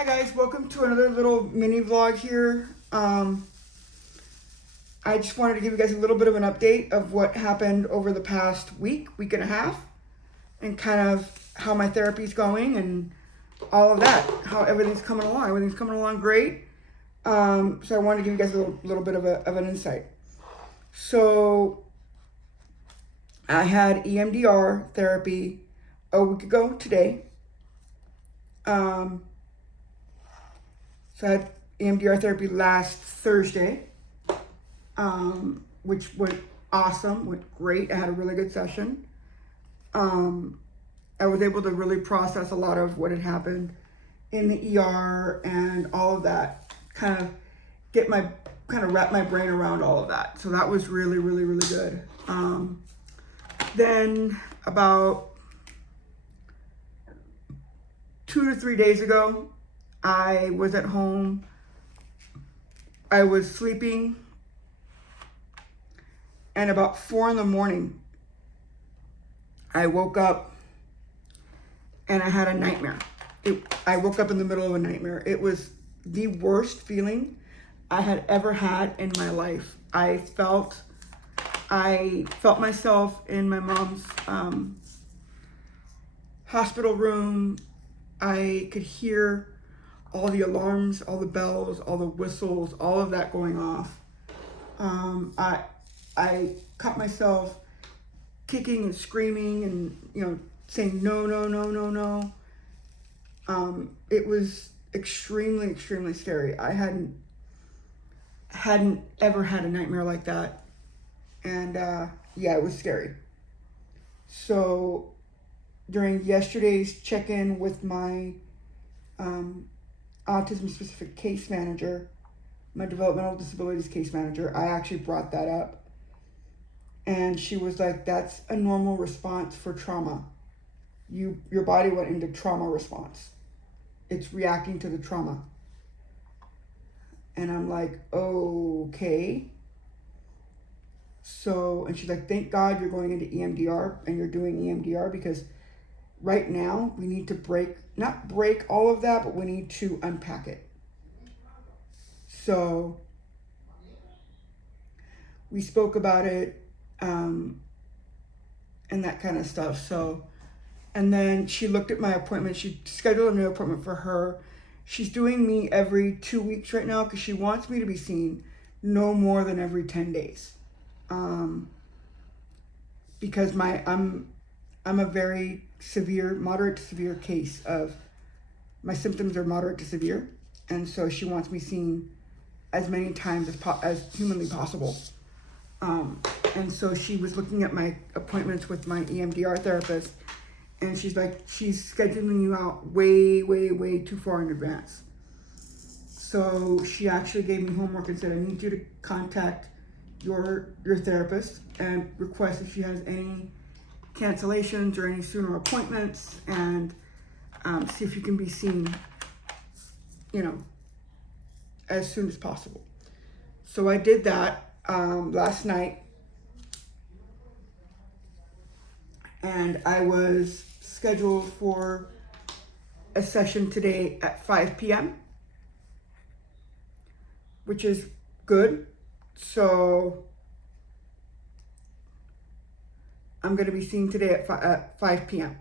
Hi guys, welcome to another little mini vlog here. I just wanted to give you guys a little bit of an update of what happened over the past week and a half, and kind of how my therapy's going and all of that, how everything's coming along. Everything's coming along great. So I wanted to give you guys a little bit of an insight. So I had EMDR therapy a week ago today. So I had EMDR therapy last Thursday, which went awesome, went great. I had a really good session. I was able to really process a lot of what had happened in the ER and all of that, kind of wrap my brain around all of that. So that was really, really, really good. Then about 2 to 3 days ago, I was at home. I was sleeping, and about 4 in the morning, I woke up and I had a nightmare. I woke up in the middle of a nightmare. It was the worst feeling I had ever had in my life. I felt myself in my mom's hospital room. I could hear all the alarms, all the bells, all the whistles, all of that going off. I caught myself kicking and screaming and, saying no, no, no, no, no. It was extremely, extremely scary. I hadn't ever had a nightmare like that. And it was scary. So during yesterday's check-in with my autism specific case manager, my developmental disabilities case manager, I actually brought that up. And she was like, that's a normal response for trauma. Your body went into trauma response. It's reacting to the trauma. And I'm like, okay. So, and she's like, thank God you're going into EMDR and you're doing EMDR, because right now we need to not break all of that, but we need to unpack it. So we spoke about it, and that kind of stuff. So, and then she looked at my appointment. She scheduled a new appointment for her. She's doing me every 2 weeks right now because she wants me to be seen no more than every 10 days. Because I'm a very moderate to severe case of, my symptoms are moderate to severe. And so she wants me seen as many times as humanly possible. And so she was looking at my appointments with my EMDR therapist, and she's like, she's scheduling you out way, way, way too far in advance. So she actually gave me homework and said, I need you to contact your therapist and request if she has any cancellations or any sooner appointments, and see if you can be seen, as soon as possible. So I did that last night, and I was scheduled for a session today at 5 p.m., which is good. So I'm going to be seen today at 5 p.m.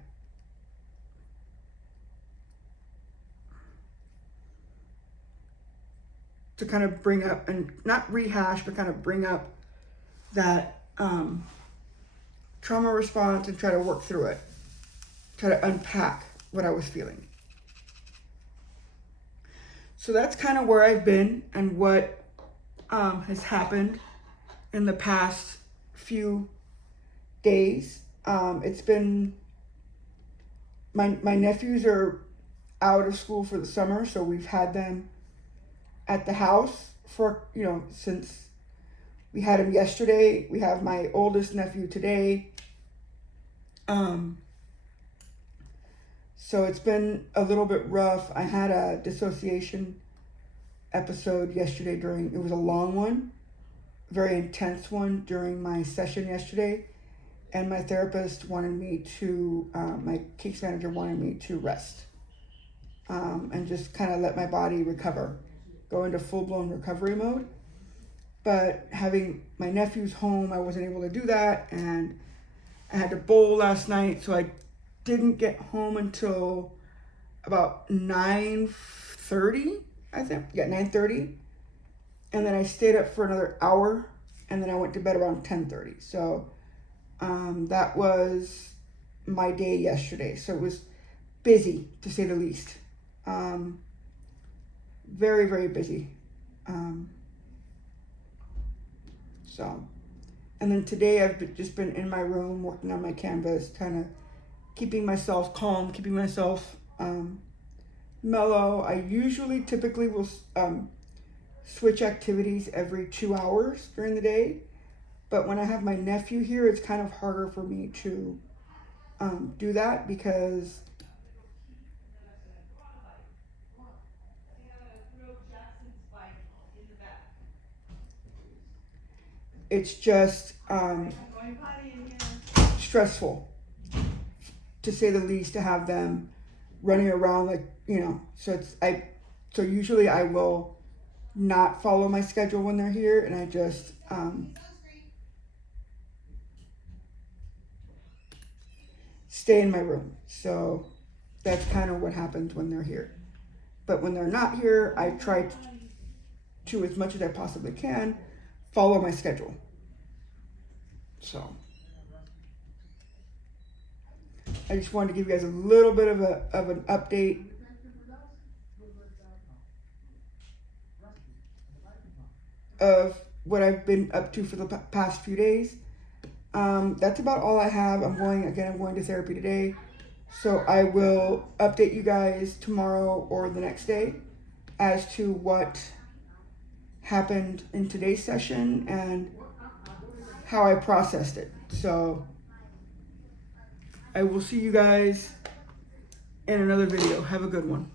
to kind of bring up, and not rehash, but kind of bring up that trauma response and try to work through it, try to unpack what I was feeling. So that's kind of where I've been and what has happened in the past few days. It's been, my nephews are out of school for the summer, so we've had them at the house for, since we had him yesterday. We have my oldest nephew today. So it's been a little bit rough. I had a dissociation episode yesterday it was a long one, very intense one during my session yesterday. And my therapist wanted me to, my case manager wanted me to rest. And just kind of let my body recover, go into full-blown recovery mode. But having my nephews home, I wasn't able to do that, and I had to bowl last night, so I didn't get home until about 9:30, I think. Yeah, 9:30. And then I stayed up for another hour, and then I went to bed around 10:30. So that was my day yesterday. So it was busy, to say the least. Very, very busy. And then today I've just been in my room working on my canvas, kind of keeping myself calm, keeping myself mellow. I typically will switch activities every 2 hours during the day. But when I have my nephew here, it's kind of harder for me to do that because it's just stressful, to say the least, to have them running around like, so usually I will not follow my schedule when they're here, and I just stay in my room. So that's kind of what happens when they're here. But when they're not here, I try to, as much as I possibly can, follow my schedule. So I just wanted to give you guys a little bit of an update. Of what I've been up to for the past few days. That's about all I have. I'm going to therapy today. So I will update you guys tomorrow or the next day as to what happened in today's session and how I processed it. So I will see you guys in another video. Have a good one.